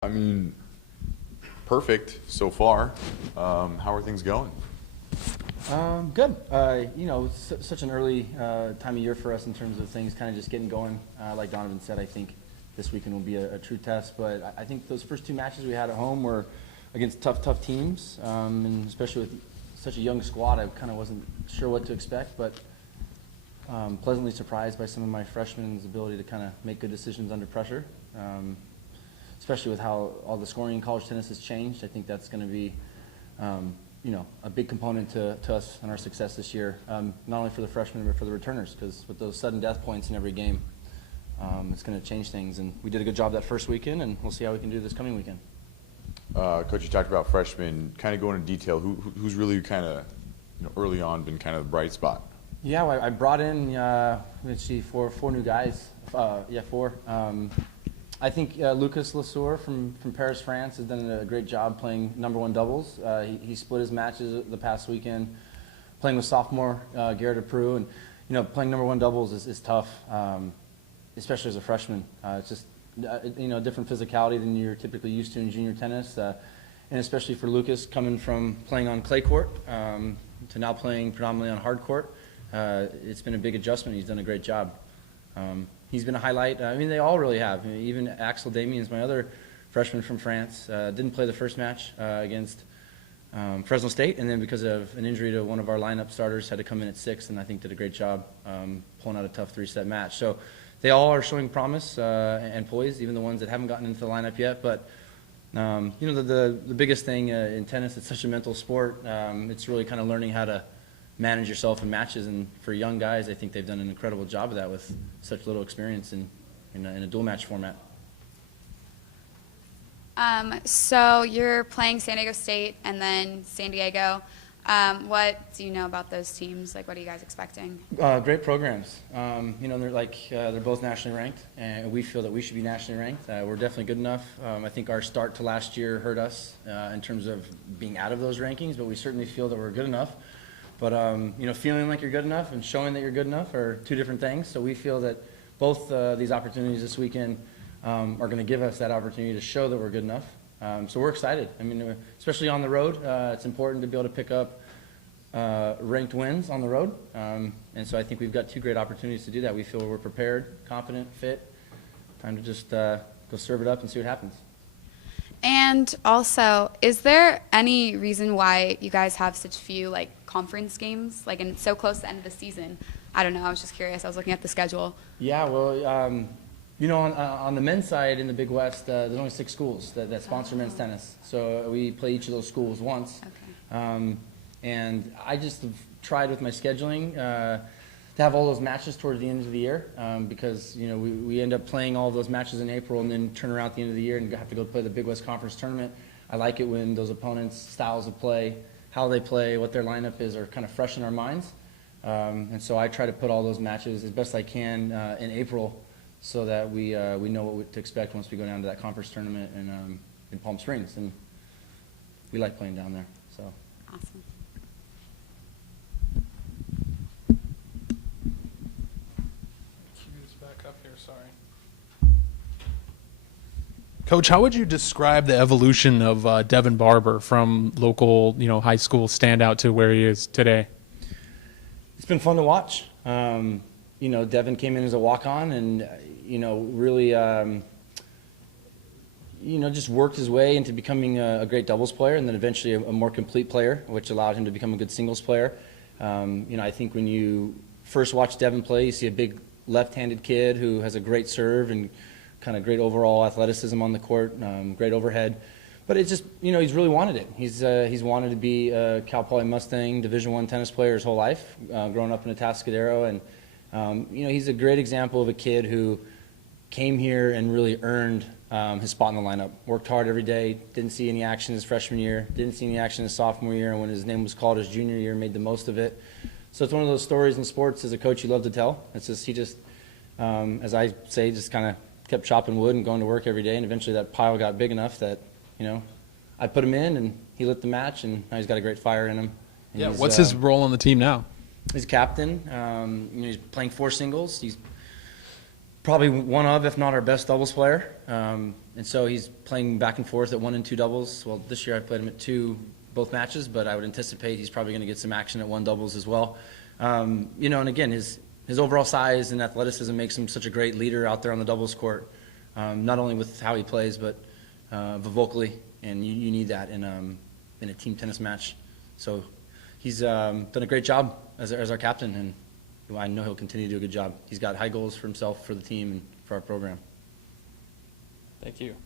I mean, perfect so far. How are things going? Good. It's such an early time of year for us in terms of things kind of just getting going. Like Donovan said, I think this weekend will be a true test. But I think those first two matches we had at home were against tough teams, and especially with such a young squad, I kind of wasn't sure what to expect. But pleasantly surprised by some of my freshmen' ability to kind of make good decisions under pressure. Especially with how all the scoring in college tennis has changed. I think that's going to be, a big component to us and our success this year, not only for the freshmen but for the returners, because with those sudden death points in every game, it's going to change things. And we did a good job that first weekend, and we'll see how we can do this coming weekend. Coach, you talked about freshmen. Kind of going into detail, who's really kind of, early on been kind of the bright spot? Yeah, well, I brought in, four new guys. Four. I think Lucas Lesueur from Paris, France, has done a great job playing #1 doubles. He split his matches the past weekend, playing with sophomore Garrett Apreux, and playing #1 doubles is tough, especially as a freshman. It's just different physicality than you're typically used to in junior tennis, and especially for Lucas coming from playing on clay court to now playing predominantly on hard court. It's been a big adjustment. He's done a great job. He's been a highlight. They all really have. Even Axel Damien's my other freshman from France. Didn't play the first match against Fresno State, and then because of an injury to one of our lineup starters, had to come in at 6th, and I think did a great job pulling out a tough 3-set match. So they all are showing promise and poise, even the ones that haven't gotten into the lineup yet. But the biggest thing in tennis, it's such a mental sport. It's really kind of learning how to manage yourself in matches, and for young guys, I think they've done an incredible job of that with such little experience in a dual match format. So you're playing San Diego State and then San Diego. What do you know about those teams? What are you guys expecting? Great programs. They're both nationally ranked, and we feel that we should be nationally ranked. We're definitely good enough. I think our start to last year hurt us in terms of being out of those rankings, but we certainly feel that we're good enough. But, feeling like you're good enough and showing that you're good enough are two different things. So we feel that both these opportunities this weekend are going to give us that opportunity to show that we're good enough. So we're excited. Especially on the road, it's important to be able to pick up ranked wins on the road. And so I think we've got two great opportunities to do that. We feel we're prepared, confident, fit. Time to just go serve it up and see what happens. And also, is there any reason why you guys have such few conference games, and it's so close to the end of the season? I don't know. I was just curious. I was looking at the schedule. Yeah, well, on the men's side in the Big West, there's only 6 schools that sponsor men's tennis. So we play each of those schools once. Okay. And I just have tried with my scheduling to have all those matches towards the end of the year because we end up playing all of those matches in April and then turn around at the end of the year and have to go play the Big West Conference tournament. I like it when those opponents' styles of play, how they play, what their lineup is, are kind of fresh in our minds. And so I try to put all those matches as best I can in April so that we know what to expect once we go down to that conference tournament in Palm Springs. And we like playing down there. So. Awesome. Coach, how would you describe the evolution of Devon Barber from local, high school standout to where he is today? It's been fun to watch. Devon came in as a walk-on and, really, just worked his way into becoming a great doubles player and then eventually a more complete player, which allowed him to become a good singles player. I think when you first watch Devon play, you see a big left-handed kid who has a great serve and kind of great overall athleticism on the court, great overhead. But it's just, he's really wanted it. He's wanted to be a Cal Poly Mustang Division I tennis player his whole life, growing up in Atascadero. And, he's a great example of a kid who came here and really earned his spot in the lineup. Worked hard every day, didn't see any action his freshman year, didn't see any action his sophomore year, and when his name was called his junior year, made the most of it. So it's one of those stories in sports as a coach you love to tell. It's just, he just, as I say, just kind of kept chopping wood and going to work every day, and eventually that pile got big enough that, I put him in, and he lit the match, and now he's got a great fire in him. And yeah, what's his role on the team now? He's captain. He's playing 4 singles. He's probably one of, if not our best doubles player. And And so he's playing back and forth at 1 and 2 doubles. Well, this year I played him at 2 both matches, but I would anticipate he's probably going to get some action at 1 doubles as well. You know, and again, his overall size and athleticism makes him such a great leader out there on the doubles court, not only with how he plays, but vocally, and you need that in a team tennis match. So he's done a great job as our captain, and I know he'll continue to do a good job. He's got high goals for himself, for the team, and for our program. Thank you.